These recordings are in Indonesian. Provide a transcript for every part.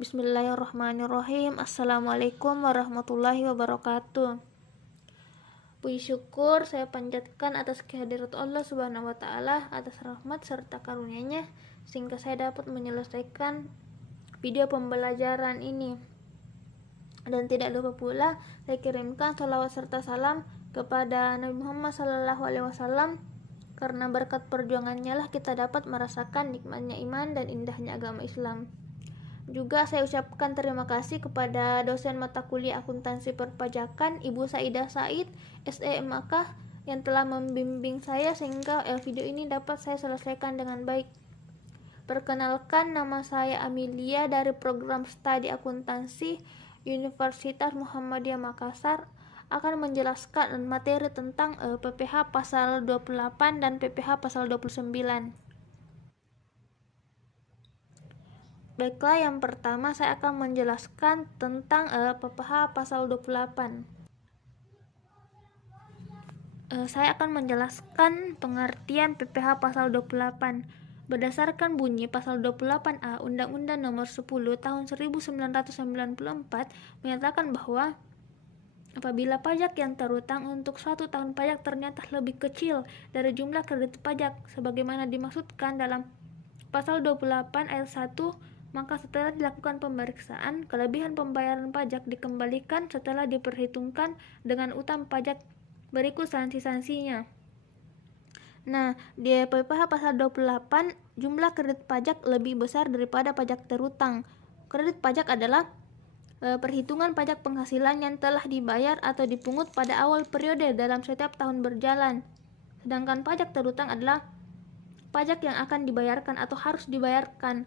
Bismillahirrahmanirrahim. Assalamualaikum warahmatullahi wabarakatuh. Puji syukur saya panjatkan atas kehadirat Allah Subhanahu wa Ta'ala, atas rahmat serta karunia-Nya sehingga saya dapat menyelesaikan video pembelajaran ini. Dan tidak lupa pula saya kirimkan salawat serta salam kepada Nabi Muhammad SAW, karena berkat perjuangannya lah kita dapat merasakan nikmatnya iman dan indahnya agama Islam. Juga saya ucapkan terima kasih kepada dosen mata kuliah akuntansi perpajakan Ibu Saidah Said SEMAK yang telah membimbing saya sehingga video ini dapat saya selesaikan dengan baik. Perkenalkan, nama saya Amelia dari program studi akuntansi Universitas Muhammadiyah Makassar, akan menjelaskan materi tentang PPh pasal 28 dan PPh pasal 29. Baiklah, yang pertama saya akan menjelaskan tentang PPh pasal 28. Saya akan menjelaskan pengertian PPh pasal 28. Berdasarkan bunyi pasal 28A Undang-Undang Nomor 10 Tahun 1994 menyatakan bahwa apabila pajak yang terutang untuk suatu tahun pajak ternyata lebih kecil dari jumlah kredit pajak sebagaimana dimaksudkan dalam pasal 28 ayat 1, maka setelah dilakukan pemeriksaan, kelebihan pembayaran pajak dikembalikan setelah diperhitungkan dengan utang pajak berikut sanksi-sanksinya. Nah, di PPh pasal 28, jumlah kredit pajak lebih besar daripada pajak terutang. Kredit pajak adalah perhitungan pajak penghasilan yang telah dibayar atau dipungut pada awal periode dalam setiap tahun berjalan. Sedangkan pajak terutang adalah pajak yang akan dibayarkan atau harus dibayarkan.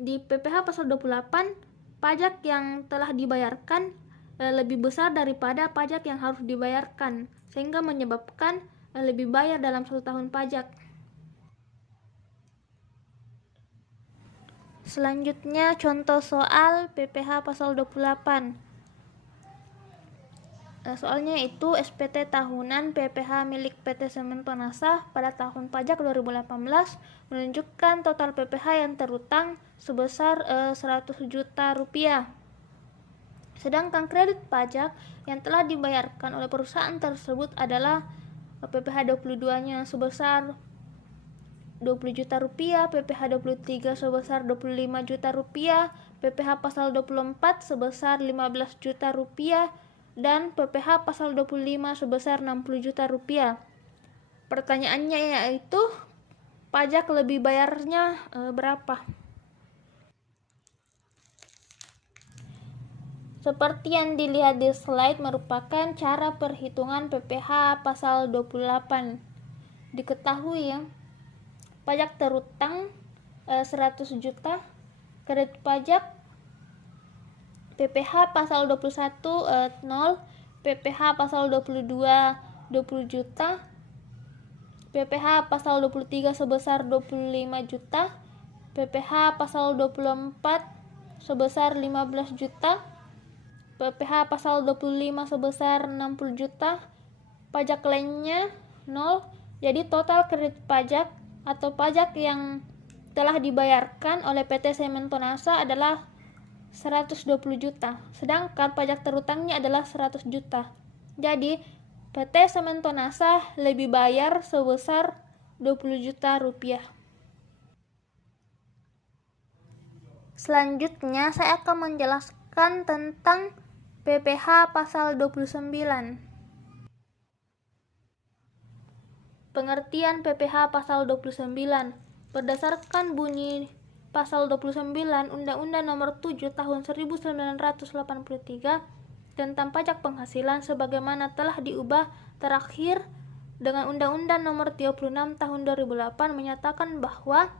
Di PPh pasal 28, pajak yang telah dibayarkan lebih besar daripada pajak yang harus dibayarkan, sehingga menyebabkan lebih bayar dalam satu tahun pajak. Selanjutnya contoh soal PPh pasal 28. Soalnya itu SPT tahunan PPh milik PT Semen Tonasa pada tahun pajak 2018 menunjukkan total PPh yang terutang sebesar 100 juta rupiah. Sedangkan kredit pajak yang telah dibayarkan oleh perusahaan tersebut adalah PPh 22-nya sebesar 20 juta rupiah, PPh 23 sebesar 25 juta rupiah, PPh pasal 24 sebesar 15 juta rupiah, dan PPh pasal 25 sebesar 60 juta rupiah. Pertanyaannya yaitu, pajak lebih bayarnya berapa? Seperti yang dilihat di slide merupakan cara perhitungan PPh pasal 28. Diketahui ya, pajak terutang 100 juta, kredit pajak PPh pasal 21 0, PPh pasal 22 20 juta, PPh pasal 23 sebesar 25 juta, PPh pasal 24 sebesar 15 juta, PPh pasal 25 sebesar 60 juta, pajak lainnya 0. Jadi total kredit pajak atau pajak yang telah dibayarkan oleh PT Semen Tonasa adalah 120 juta, sedangkan pajak terutangnya adalah 100 juta. Jadi PT Semen Tonasa lebih bayar sebesar 20 juta rupiah. Selanjutnya saya akan menjelaskan tentang PPh pasal 29. Pengertian PPh pasal 29. Berdasarkan bunyi pasal 29 Undang-Undang Nomor 7 Tahun 1983 tentang pajak penghasilan sebagaimana telah diubah terakhir dengan Undang-Undang Nomor 36 Tahun 2008 menyatakan bahwa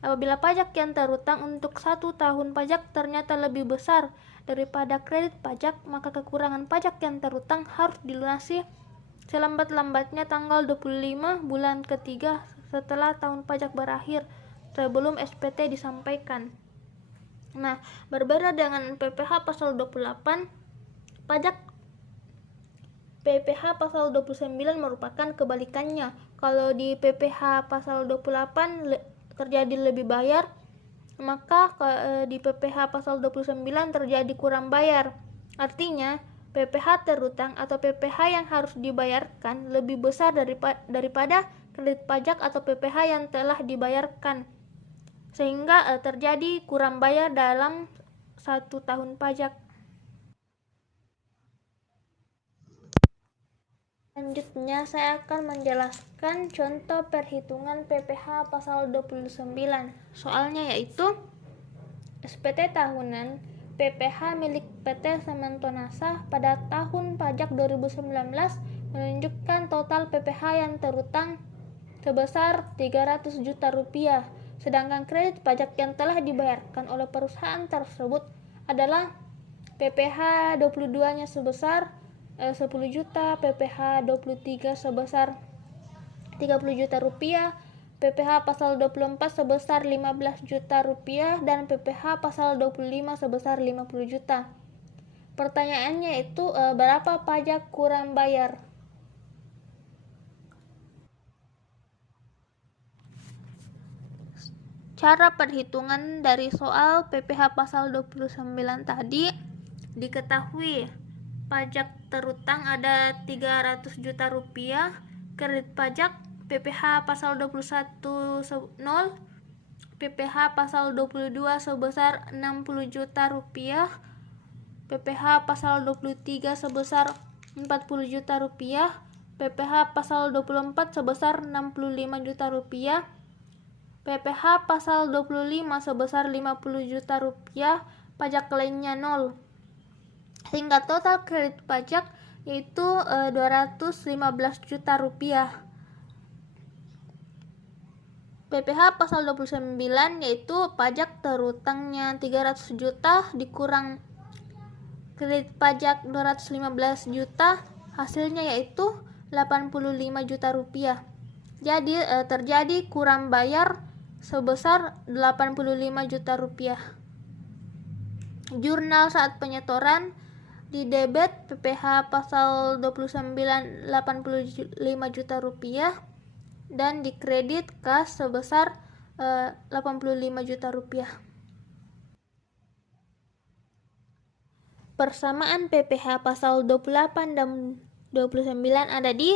apabila pajak yang terutang untuk satu tahun pajak ternyata lebih besar daripada kredit pajak, maka kekurangan pajak yang terutang harus dilunasi selambat-lambatnya tanggal 25 bulan ketiga setelah tahun pajak berakhir sebelum SPT disampaikan. Nah, berbeda dengan PPh pasal 28, pajak PPh pasal 29 merupakan kebalikannya. Kalau di PPh pasal 28 terjadi lebih bayar, maka di PPh pasal 29 terjadi kurang bayar. Artinya, PPh terutang atau PPh yang harus dibayarkan lebih besar daripada kredit pajak atau PPh yang telah dibayarkan, sehingga terjadi kurang bayar dalam 1 tahun pajak. Selanjutnya, saya akan menjelaskan contoh perhitungan PPh pasal 29. Soalnya yaitu SPT tahunan PPh milik PT Sementonasa pada tahun pajak 2019 menunjukkan total PPh yang terutang sebesar 300 juta rupiah, sedangkan kredit pajak yang telah dibayarkan oleh perusahaan tersebut adalah PPh 22-nya sebesar 10 juta, PPh 23 sebesar 30 juta rupiah, PPh pasal 24 sebesar 15 juta rupiah, dan PPh pasal 25 sebesar 50 juta. Pertanyaannya itu berapa pajak kurang bayar? Cara perhitungan dari soal PPh pasal 29 tadi diketahui pajak terutang ada 300 juta rupiah, kredit pajak PPh pasal 21 0, PPh pasal 22 sebesar 60 juta rupiah, PPh pasal 23 sebesar 40 juta rupiah, PPh pasal 24 sebesar 65 juta rupiah, PPh pasal 25 sebesar 50 juta rupiah, pajak lainnya 0. Sehingga total kredit pajak yaitu 215 juta rupiah. PPh pasal 29 yaitu pajak terutangnya 300 juta dikurang kredit pajak 215 juta, hasilnya yaitu 85 juta rupiah. Jadi terjadi kurang bayar sebesar 85 juta rupiah. Jurnal saat penyetoran di debit PPh pasal 29 85 juta rupiah dan di kredit kas sebesar 85 juta rupiah. Persamaan PPh pasal 28 dan 29 ada di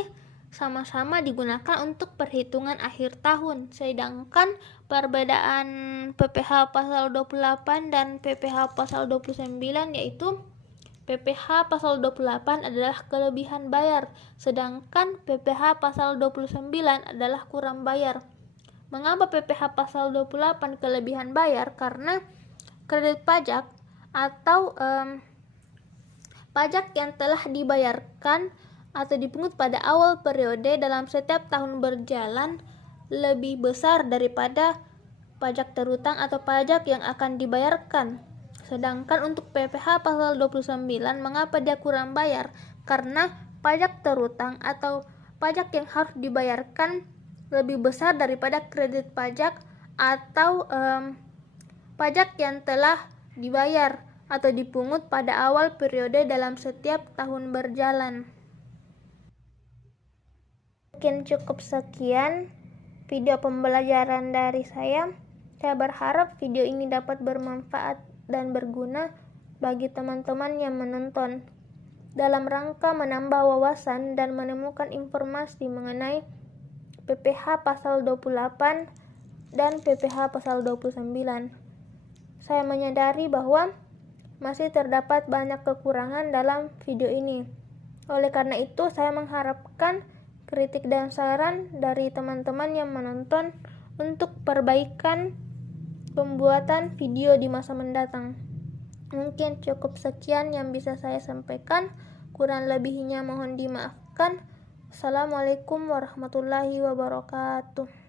sama-sama digunakan untuk perhitungan akhir tahun, sedangkan perbedaan PPh pasal 28 dan PPh pasal 29 yaitu PPh pasal 28 adalah kelebihan bayar, sedangkan PPh pasal 29 adalah kurang bayar. Mengapa PPh pasal 28 kelebihan bayar? Karena kredit pajak atau pajak yang telah dibayarkan atau dipungut pada awal periode dalam setiap tahun berjalan lebih besar daripada pajak terutang atau pajak yang akan dibayarkan. Sedangkan untuk PPh pasal 29, mengapa dia kurang bayar? Karena pajak terutang atau pajak yang harus dibayarkan lebih besar daripada kredit pajak atau pajak yang telah dibayar atau dipungut pada awal periode dalam setiap tahun berjalan. Mungkin cukup sekian video pembelajaran dari saya. Saya berharap video ini dapat bermanfaat dan berguna bagi teman-teman yang menonton dalam rangka menambah wawasan dan menemukan informasi mengenai PPh pasal 28 dan PPh pasal 29. Saya menyadari bahwa masih terdapat banyak kekurangan dalam video ini. Oleh karena itu, saya mengharapkan kritik dan saran dari teman-teman yang menonton untuk perbaikan pembuatan video di masa mendatang. Mungkin cukup sekian yang bisa saya sampaikan, kurang lebihnya mohon dimaafkan. Assalamualaikum warahmatullahi wabarakatuh.